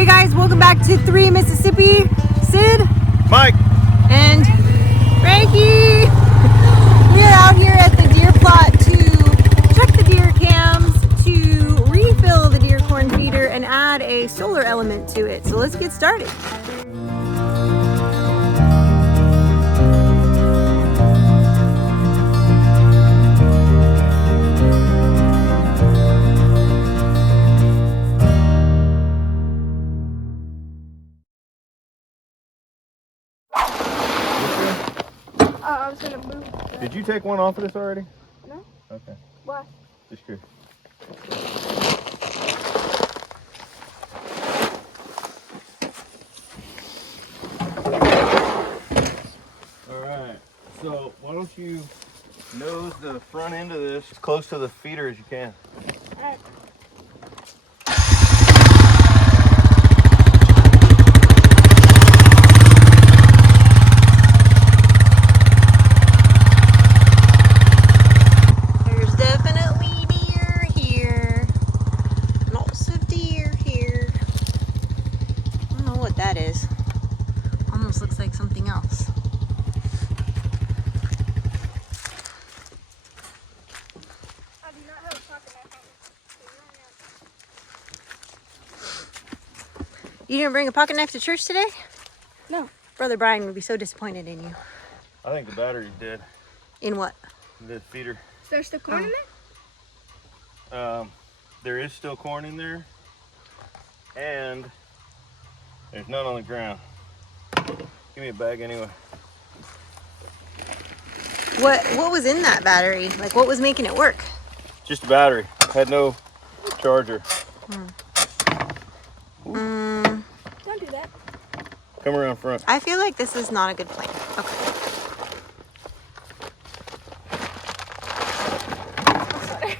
Hey guys, welcome back to 3 Mississippi. Sid, Mike, and Frankie. We're out here at the deer plot to check the deer cams, to refill the deer corn feeder, and add a solar element to it. So let's get started. I was gonna move. did you take one off of this already? No. Okay. Why? Just curious. Alright, so why don't you nose the front end of this as close to the feeder as you can. Alright. There's definitely deer here. Lots of deer here. I don't know what that is. Almost looks like something else. I do not have a pocket knife on me. You didn't bring a pocket knife to church today? No. Brother Brian would be so disappointed in you. I think the battery's dead. In what? The feeder. Is there still corn in there? There is still corn in there, and there's none on the ground. Give me a bag anyway. What was in that battery? Like, what was making it work? Just a battery. Had no charger. Don't do that. Come around front. I feel like this is not a good plan. Okay. I'm sorry.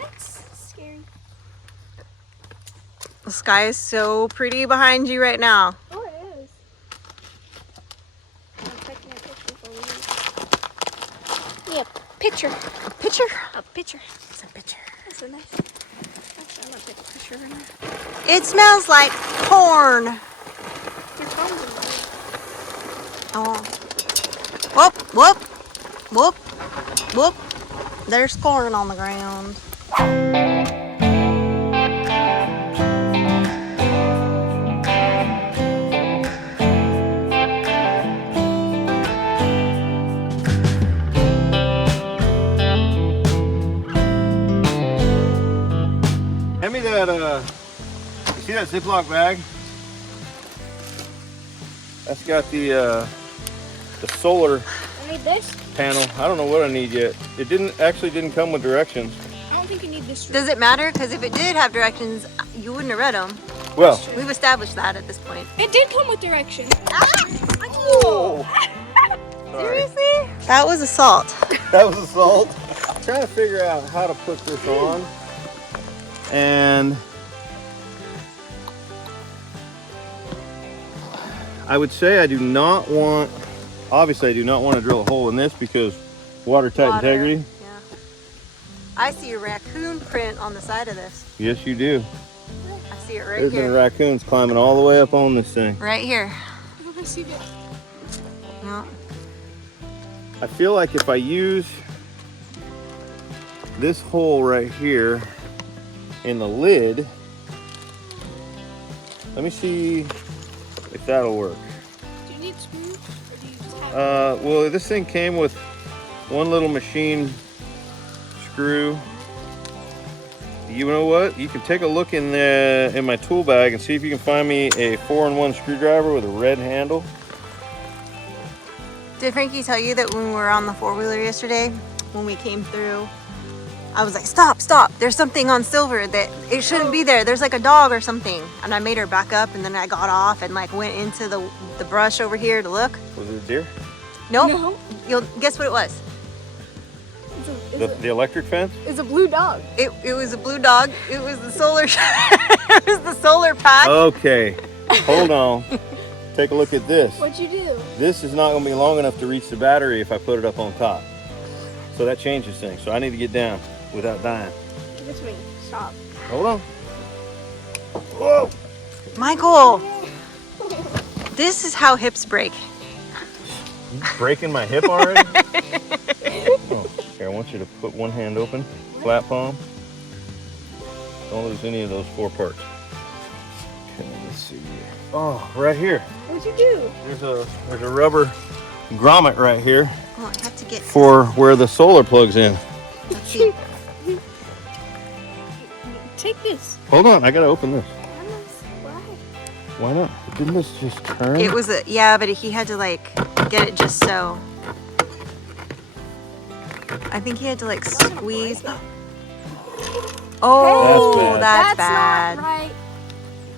That's scary. The sky is so pretty behind you right now. Oh, it is. I'm taking a picture for you. Yeah, picture. A picture? A picture. It's a picture. That's a nice. Actually, I'm gonna take a picture right now. It smells like corn. Your phone's in there. Oh. Whoop, whoop, whoop, whoop. There's corn on the ground. Hand me that, you see that Ziploc bag? That's got the solar I need this. panel. I don't know what I need yet. It didn't come with directions. I don't think you need this. Does it matter? Because if it did have directions, you wouldn't have read them. Well, We've established that at this point. It did come with direction. oh, sorry. Seriously? That was assault. That was assault. I'm trying to figure out how to put this on. And I would say I do not want, obviously I do not want to drill a hole in this because watertight Water. integrity. Yeah. I see a raccoon print on the side of this. Yes, you do. I see it right There's been here. raccoons climbing all the way up on this thing. Right here. I see it. Yeah. I feel like if I use this hole right here in the lid, let me see if that'll work. Do you need screws, or do you just have? Well, this thing came with one little machine screw. You know what? You can take a look in my tool bag and see if you can find me a 4-in-1 screwdriver with a red handle. Did Frankie tell you that when we were on the 4-wheeler yesterday, when we came through, I was like, stop, stop. There's something on Silver that it shouldn't be there. There's like a dog or something. And I made her back up, and then I got off and like went into the brush over here to look. Was it a deer? Nope. No. You'll guess what it was. The electric fence? It's a blue dog. It was a blue dog. It was the solar it was the solar pack. Okay, hold on. Take a look at this. What'd you do? This is not going to be long enough to reach the battery if I put it up on top. So that changes things. So I need to get down without dying. Give it to me. Stop. Hold on. Whoa! Michael, this is how hips break. You breaking my hip already? Oh, here, I want you to put one hand open, flat palm. Don't lose any of those 4 parts. Okay, let's see here. Oh, right here. What'd you do? There's a rubber grommet right here Oh, I have to get. for where the solar plugs in. Let's see. Take this. Hold on, I gotta open this. Why? Why not? Didn't this just turn? It was a, yeah, but he had to like get it just so. I think he had to like squeeze. Oh, That's that's bad. not right.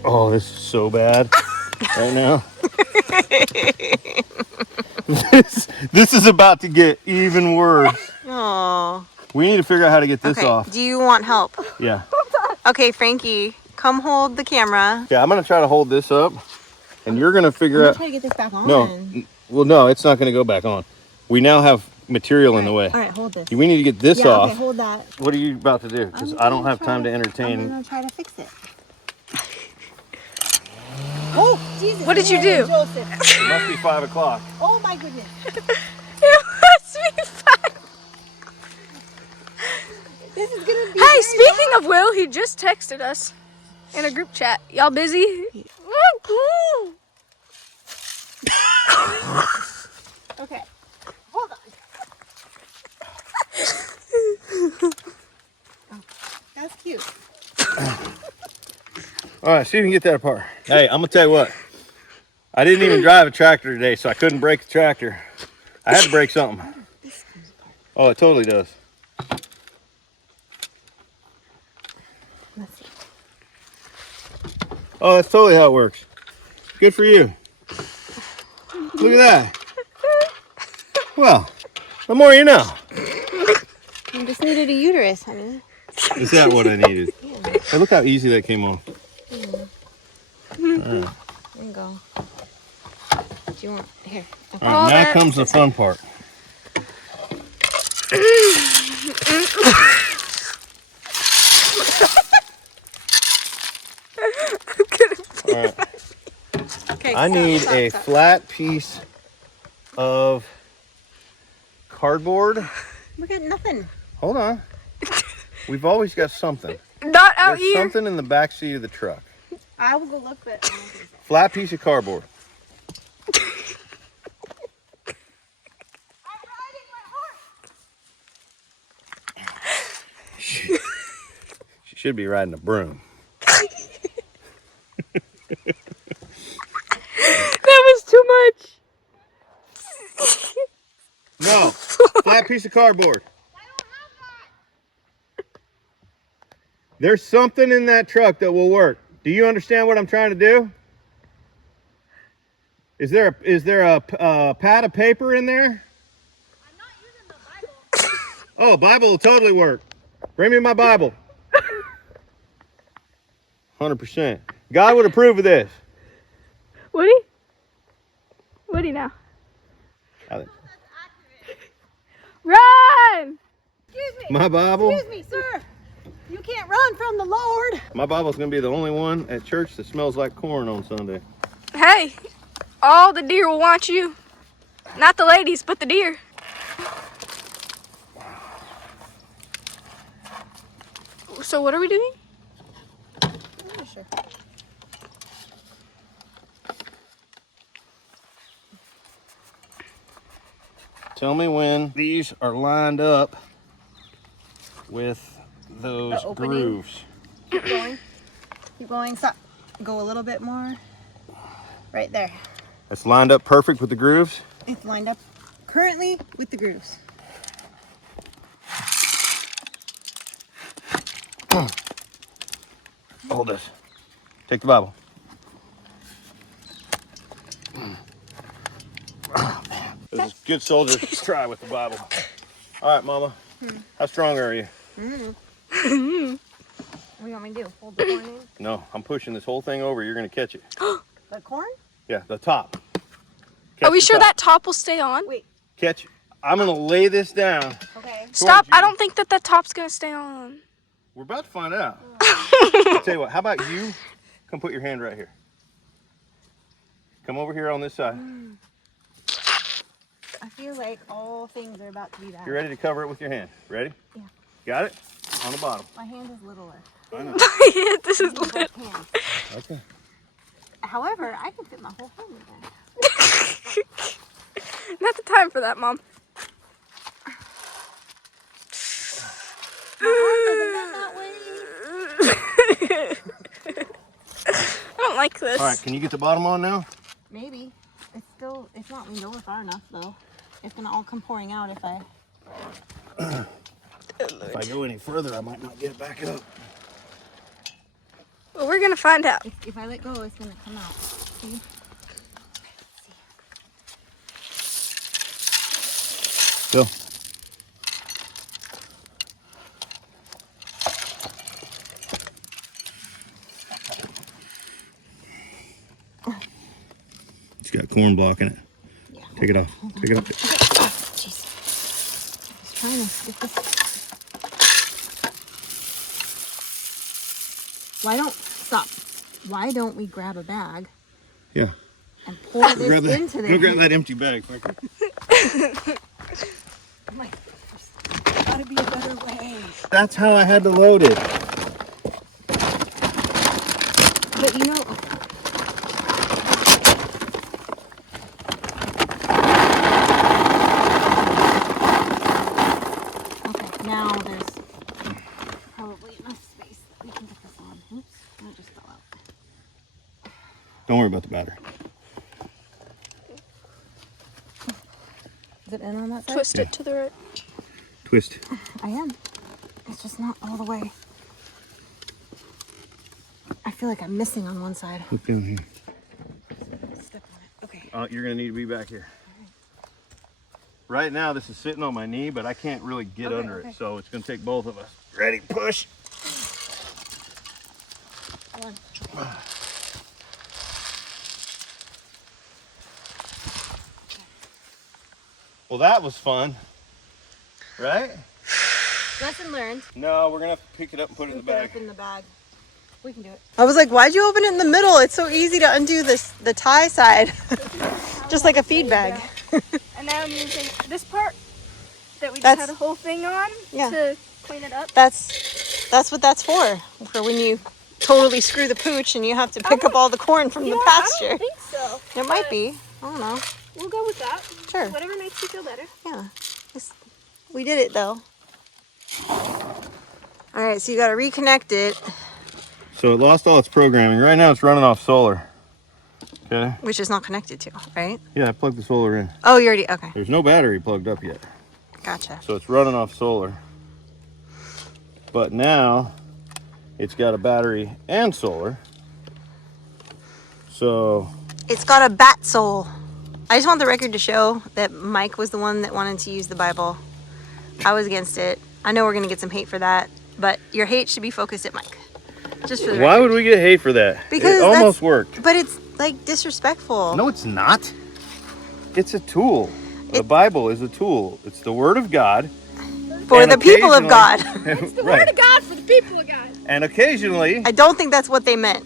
Oh, this is so bad right now. This is about to get even worse. Oh. We need to figure out how to get this Okay. off. Do you want help? Yeah. Okay, Frankie, come hold the camera. Yeah, I'm gonna try to hold this up, and you're gonna figure out. Try to get this back on. Well, no, it's not gonna go back on. We now have material in the way. All right, hold this. We need to get this Yeah, off. okay, hold that. What are you about to do? Because I don't have time to I'm entertain. gonna try to fix it. Oh, Jesus! What did you do? Joseph. It must be 5 o'clock. Oh my goodness! It must be fun. This is gonna be. Hey, speaking of Will, he just texted us in a group chat. Y'all busy? Okay, hold on. Oh, that's cute. All right, see if we can get that apart. Hey, I'm gonna tell you what. I didn't even drive a tractor today, so I couldn't break the tractor. I had to break something. Oh, it totally does. Let's see. Oh, that's totally how it works. Good for you. Look at that. Well, the more you know. I just needed a uterus, honey. Is that what I needed? Yeah. Hey, look how easy that came off. There you go. Do you want here? Okay. All right, now comes the fun part. All right. Okay. I need a flat piece of cardboard. We got nothing. Hold on. We've always got something. Not out There's here. something in the back seat of the truck. I will go look, but I don't think so. Flat piece of cardboard. She should be riding a broom. That was too much. No, flat piece of cardboard. There's something in that truck that will work. Do you understand what I'm trying to do? Is there a pad of paper in there? I'm not using the Bible. Oh, Bible will totally work. Bring me my Bible. 100%. God would approve of this. Woody? Woody now. I think- Run! Excuse me. My Bible. Excuse me, sir. You can't run from the Lord. My Bible's gonna be the only one at church that smells like corn on Sunday. Hey, all the deer will want you. Not the ladies, but the deer. So what are we doing? Sure. Tell me when these are lined up with those The opening? grooves. Keep going. Keep going. Stop. Go a little bit more. Right there. That's lined up perfect with the grooves. It's lined up currently with the grooves. Hold this. Take the Bible. Oh, man. It was a good soldier try with the Bible. All right, Mama. How strong are you? What do you want me to do? Hold the corn in? No, I'm pushing this whole thing over. You're going to catch it. The corn? Yeah, the top. Are we the sure top. that top will stay on? Wait. Catch. I'm going to lay this down. Okay. Stop. towards I you. don't think that top's going to stay on. We're about to find out. I'll tell you what, how about you come put your hand right here. Come over here on this side. I feel like all things are about to be bad. You ready to cover it with your hand? Ready? Yeah. Got it? On the bottom. My hand is littler. I know. Yeah, this is Both lit. hands. Okay. However, I can fit my whole hand in there. Not the time for that, Mom. My arm doesn't bend that way. I don't like this. All right, can you get the bottom on now? Maybe. It's not leaned over far enough though. It's gonna all come pouring out if I. If I go any further, I might not get it back up. Well, we're gonna find out. If I let go, it's gonna come out. See? Go. It's got corn blocking it. Yeah. Take it off. Take it off. Oh, jeez. I was trying to get this. Why don't we grab a bag Yeah. and pour this Grab that. into I'm there? gonna grab that empty bag. I'm like, there's gotta be a better way. That's how I had to load it. But you know, okay, now there's probably enough space that we can get this on. Oops, that just fell out. Don't worry about the battery. Is it in on that side? Twist it to the right. Twist. I am. It's just not all the way. I feel like I'm missing on one side. Look down here. Step on it. Okay. You're gonna need to be back here. Right now, this is sitting on my knee, but I can't really get Okay, under okay. it, so it's gonna take both of us. Ready? Push. Hold on. Well, that was fun, right? Lesson learned. No, we're gonna have to pick it up and put it in the bag. In the bag. We can do it. I was like, why'd you open it in the middle? It's so easy to undo the tie side. Just like a feed bag. And now I'm using this part that we just That's- had a whole thing on Yeah. to clean it up. That's what that's for when you totally screw the pooch and you have to pick up all the corn from the I pasture. don't think so. It might but be. I don't know. We'll go with that. Sure. Whatever makes you feel better. Yeah. We did it though. All right, so you got to reconnect it, So it lost all its programming. Right now, it's running off solar. Okay. which is not connected to, right? Yeah, I plugged the solar in. Oh, you already, okay. There's no battery plugged up yet, Gotcha. so it's running off solar. But now, it's got a battery and solar. So It's got a bat soul. I just want the record to show that Mike was the one that wanted to use the Bible. I was against it. I know we're going to get some hate for that, but your hate should be focused at Mike. Just for the why record. would we get hate for that? Because it almost that's- work. But it's like disrespectful. No, it's not. It's a tool. The Bible is a tool. It's the Word of God. For and the people of God. occasionally- The right. word of God for the people of God. And occasionally, I don't think that's what they meant.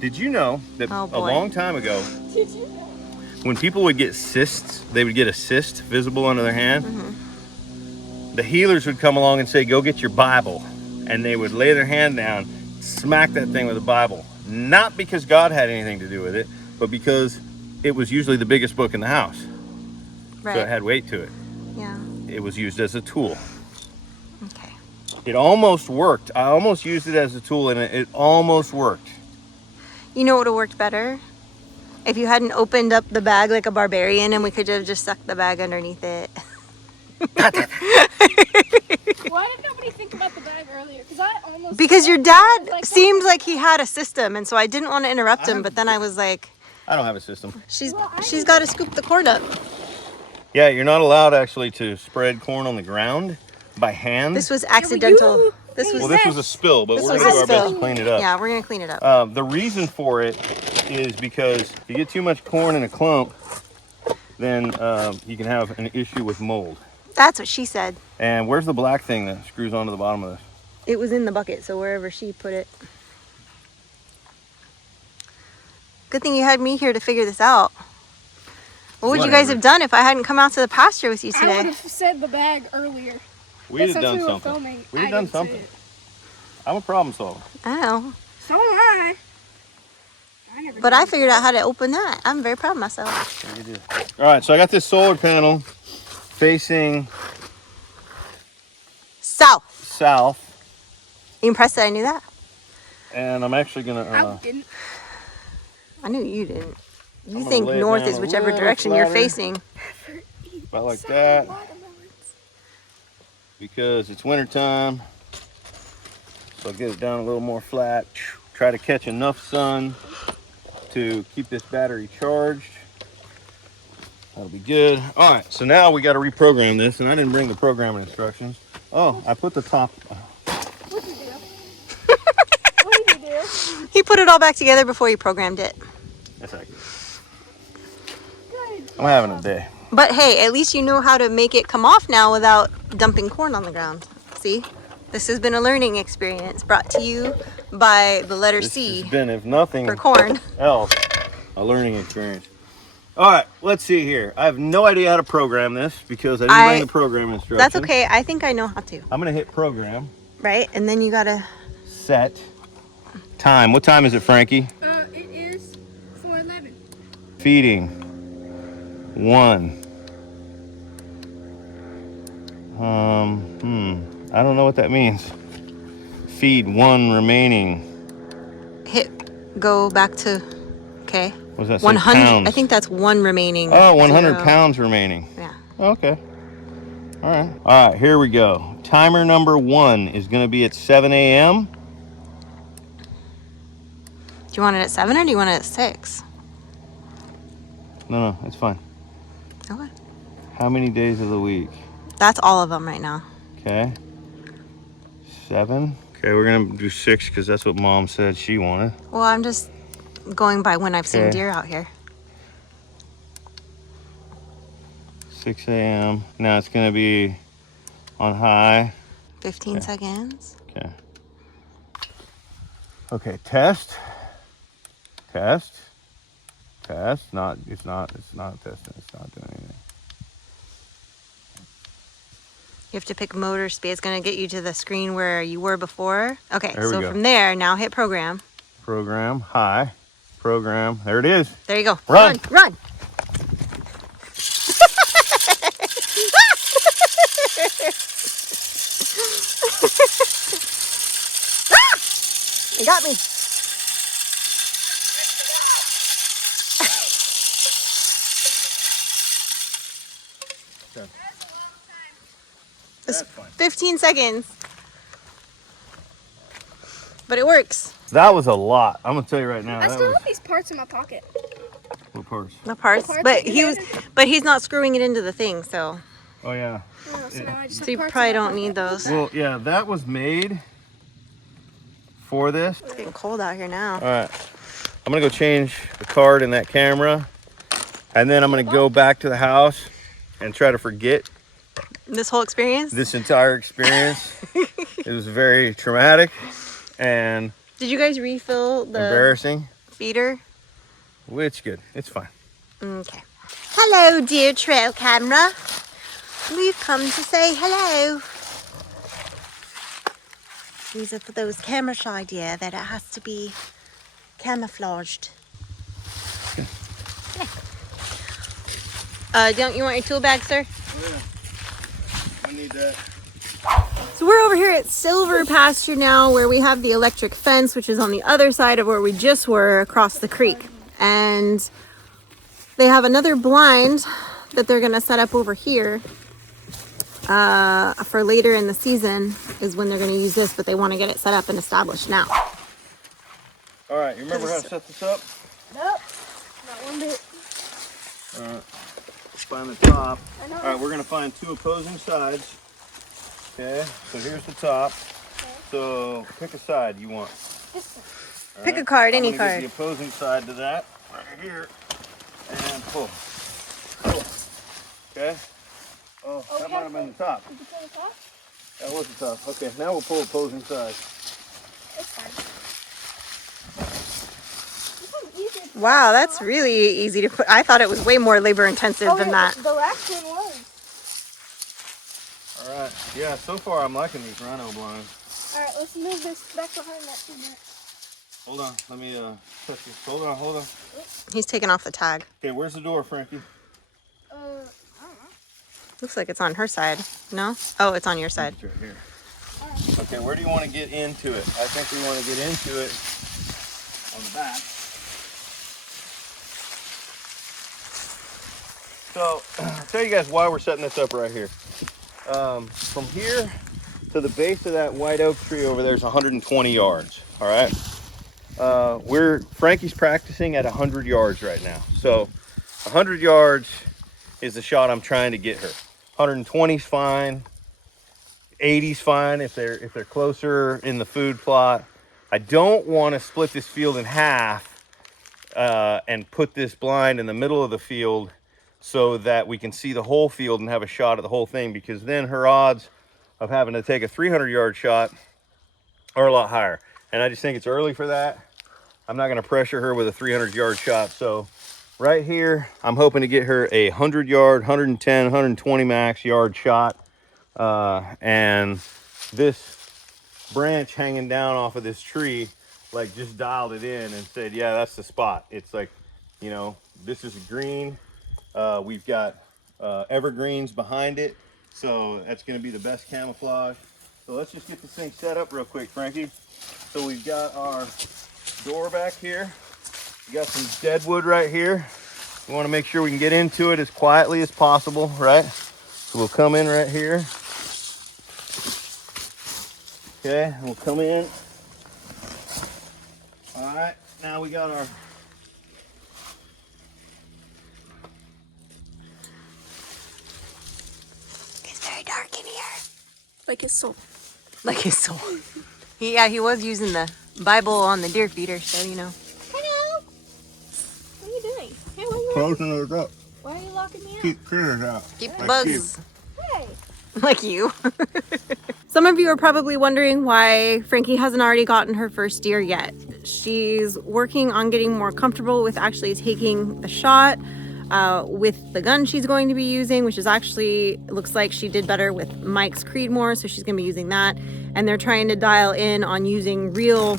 did you know that Oh, a boy. long time ago, Did you know? when people would get cysts, they would get a cyst visible under their hand. The healers would come along and say, "Go get your Bible," and they would lay their hand down, smack that thing with a Bible. Not because God had anything to do with it, but because it was usually the biggest book in the house, Right. so it had weight to it. Yeah. It was used as a tool. Okay. It almost worked. I almost used it as a tool, and it almost worked. You know what would have worked better? If you hadn't opened up the bag like a barbarian and we could have just sucked the bag underneath it. Why did nobody think about the bag earlier? Because I almost. Because your I dad was like, seemed like he had a system, and so I didn't want to interrupt him, but then I was like, I don't have a system. she's got to scoop the corn up. Yeah, you're not allowed actually to spread corn on the ground by hand. This was accidental. you- This was Well, this was a spill, but This we're was going to do a our best spill. to clean it up. Yeah, we're gonna clean it up. The reason for it is because if you get too much corn in a clump, then you can have an issue with mold. That's what she said. And where's the black thing that screws onto the bottom of this? It was in the bucket, so wherever she put it. Good thing you had me here to figure this out. What would you guys have done if I hadn't come out to the pasture with you I today? would have set the bag earlier. We'd have done we were something. filming, We'd have done something. I'm a problem solver. Oh. So am I. But I figured out how to open that. I'm very proud of myself. Yeah, you did. All right, so I got this solar panel facing south. You impressed that I knew that? And I'm actually gonna. I didn't. I knew you didn't. You gonna think lay it north down is a whichever little direction you're flatter. facing. About like that. Because it's winter time. So I'll get it down a little more flat. Try to catch enough sun to keep this battery charged. That'll be good. All right, so now we got to reprogram this, and I didn't bring the programming instructions. Oh, I put the top. What'd you do? What did you do? He put it all back together before he programmed it. That's accurate. Good. I'm having a day. But hey, at least you know how to make it come off now without dumping corn on the ground. See? This has been a learning experience brought to you by the letter This C has been, if nothing for corn. else, a learning experience. All right, let's see here. I have no idea how to program this because I didn't bring the program instructions. That's okay. I think I know how to. I'm going to hit program. Right? And then you gotta Set. Time. What time is it, Frankie? It is 4:11. Feeding. 1. I don't know what that means. Feed 1 remaining. hit go back to, okay. What does that say? 100. Pounds. I think that's 1 remaining. Oh, 100 0. pounds remaining. Yeah. Okay. All right. All right, here we go. Timer number 1 is going to be at 7 a.m. Do you want it at 7 or do you want it at 6? No, that's fine. Okay. How many days of the week? That's all of them right now. Okay. 7. Okay, we're going to do 6 because that's what Mom said she wanted. Well, I'm just going by when I've seen Okay. deer out here. 6 a.m. Now it's going to be on high. 15 seconds. Okay. Okay, test. Test. Test. Not, it's not testing. It's not doing anything. You have to pick motor speed. It's going to get you to the screen where you were before. Okay, There we so go. from there, now hit program. Program, high. Program. There it is. There you go. Run. Run. It got me. Okay. It's That's fine. 15 seconds. But it works. That was a lot. I'm gonna tell you right now. I That still was have these parts in my pocket. what parts? The parts. parts But that but he's not screwing it into the thing, so Oh yeah. Oh, so now I just so you have parts probably in my don't pocket. need those. Well, yeah, that was made for this. It's getting cold out here now. All right. I'm gonna go change the card in that camera, and then I'm gonna go back to the house and try to forget This whole experience? this entire experience. It was very traumatic and Did you guys refill the embarrassing. feeder? It's good. It's fine. Okay. Hello, dear trail camera. We've come to say hello. These are for those camera shy deer that it has to be camouflaged. Don't you want your tool bag, sir? I need that. So we're over here at Silver Pasture now, where we have the electric fence, which is on the other side of where we just were across the creek. And they have another blind that they're gonna set up over here for later in the season is when they're gonna use this, but they wanna get it set up and established now. All right, you remember how to set this up? Nope. Not one bit. All right. Find the top. I know. All right, we're gonna find 2 opposing sides. Okay, so here's the top. So pick a side you want. This one. All Pick right? a card, I'm any gonna get card. the opposing side to that right here, and pull. Pull. Okay. Oh, that might have been the top. Did you pull the top? That wasn't tough. Okay, now we'll pull opposing sides. It's fine. Wow, that's really easy to put. I thought it was way more labor intensive than that. The last one was. All right. Yeah, so far I'm liking these Rhino blinds. Alright, let's move this back behind that too much. Hold on. Let me touch this. Hold on, hold on. He's taking off the tag. Okay, where's the door, Frankie? I don't know. Looks like it's on her side. No? Oh, it's on your side. It's right here. Okay, where do you want to get into it? I think we want to get into it on the back. So, I'll tell you guys why we're setting this up right here. From here to the base of that white oak tree over there is 120 yards, all right? Frankie's practicing at 100 yards right now. So, 100 yards is the shot I'm trying to get her. 120 is fine. 80's fine if they're closer in the food plot. I don't want to split this field in half and put this blind in the middle of the field so that we can see the whole field and have a shot at the whole thing, because then her odds of having to take a 300-yard shot are a lot higher. And I just think it's early for that. I'm not going to pressure her with a 300-yard shot. So right here, I'm hoping to get her a 100-yard, 110, 120 max yard shot. And this branch hanging down off of this tree, like, just dialed it in and said, yeah, that's the spot. It's like, you know, this is green. We've got evergreens behind it, so that's going to be the best camouflage. So let's just get this thing set up real quick, Frankie. So we've got our door back here. We got some dead wood right here. We want to make sure we can get into it as quietly as possible, right? So we'll come in right here. Okay, and we'll come in. All right, now we got our... It's very dark in here. Like his soul. Like his soul. He was using the Bible on the deer feeder, so you know. Hello. What are you doing? Hey, why are you Closing it up. Why are you locking me out? Keep critters out. Keep Like bugs. Hey. Like you. Some of you are probably wondering why Frankie hasn't already gotten her first deer yet. She's working on getting more comfortable with actually taking the shot with the gun she's going to be using, which is actually, looks like she did better with Mike's Creedmoor, so she's going to be using that. And they're trying to dial in on using real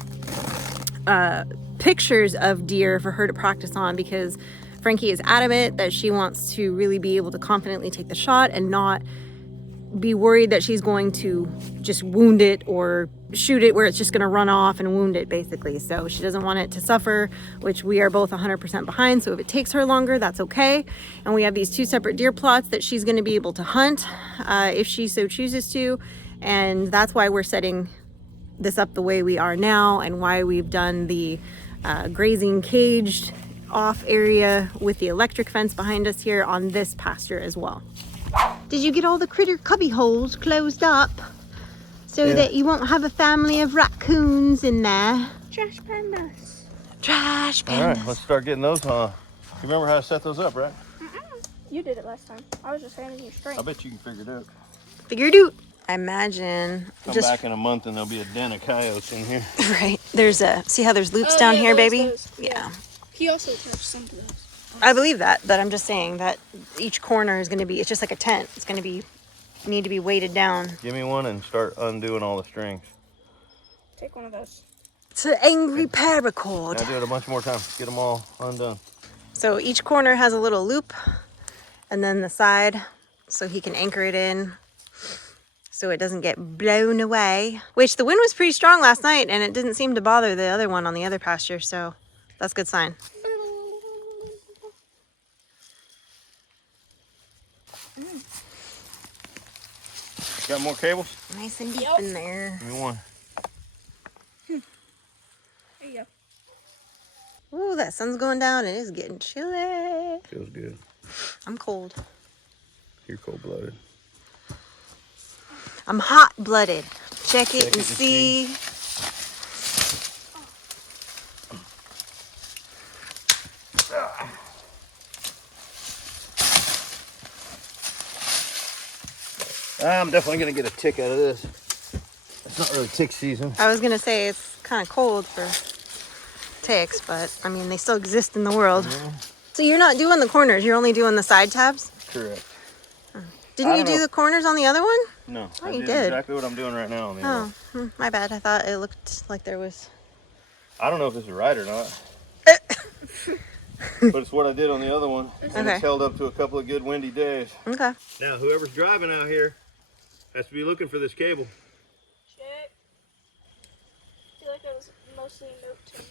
pictures of deer for her to practice on, because Frankie is adamant that she wants to really be able to confidently take the shot and not be worried that she's going to just wound it or shoot it where it's just going to run off and wound it, basically. So she doesn't want it to suffer, which we are both 100% behind. So if it takes her longer, that's okay. And we have these two separate deer plots that she's going to be able to hunt if she so chooses to. And that's why we're setting this up the way we are now, and why we've done the grazing caged off area with the electric fence behind us here on this pasture as well. Did you get all the critter cubby holes closed up so that you won't have a family of raccoons in there? Trash pandas. Trash pandas. All right, let's start getting those, huh? You remember how to set those up, right? You did it last time. I was just handing you straight. I bet you can figure it out. Figure it out. I imagine Come just back in a month and there'll be a den of coyotes in here. right. There's a, see how there's loops Oh, down yeah, here, those, baby? those. Yeah. He also attached some to those. I believe that, but I'm just saying that each corner is going to be, it's just like a tent. It's going to be, need to be weighted down. Give me one and start undoing all the strings. Take one of those. It's an angry paracord. I'll do it a bunch more times. Get them all undone. So each corner has a little loop, and then the side, so he can anchor it in so it doesn't get blown away. Which the wind was pretty strong last night, and it didn't seem to bother the other one on the other pasture, so that's a good sign. Got more cables? Nice and deep Yep. in there. Give me one. There you go. Ooh, that sun's going down. It is getting chilly. Feels good. I'm cold. You're cold-blooded. I'm hot-blooded. Check it Check and it and see. I'm definitely gonna get a tick out of this. It's not really tick season. I was gonna say it's kind of cold for ticks, but I mean they still exist in the world. Yeah. So you're not doing the corners, you're only doing the side tabs? Correct. Didn't you do the corners on the other one? No, Oh, I you did did. exactly what I'm doing right now on the other one. My bad. I thought it looked like there was... I don't know if this is right or not. But it's what I did on the other one. And Okay. it's held up to a couple of good windy days. Okay. Now, whoever's driving out here has to be looking for this cable. Check. I feel like that was mostly a note to me.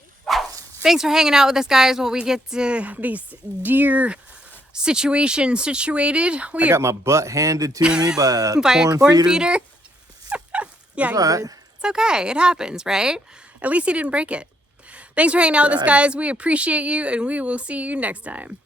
Thanks for hanging out with us, guys, while we get these deer situation situated. I got my butt handed to me by a by corn a corn feeder. feeder. Yeah, That's you all right. did. It's okay. It happens, right? At least he didn't break it. Thanks for hanging out with us, Tried. guys. We appreciate you, and we will see you next time.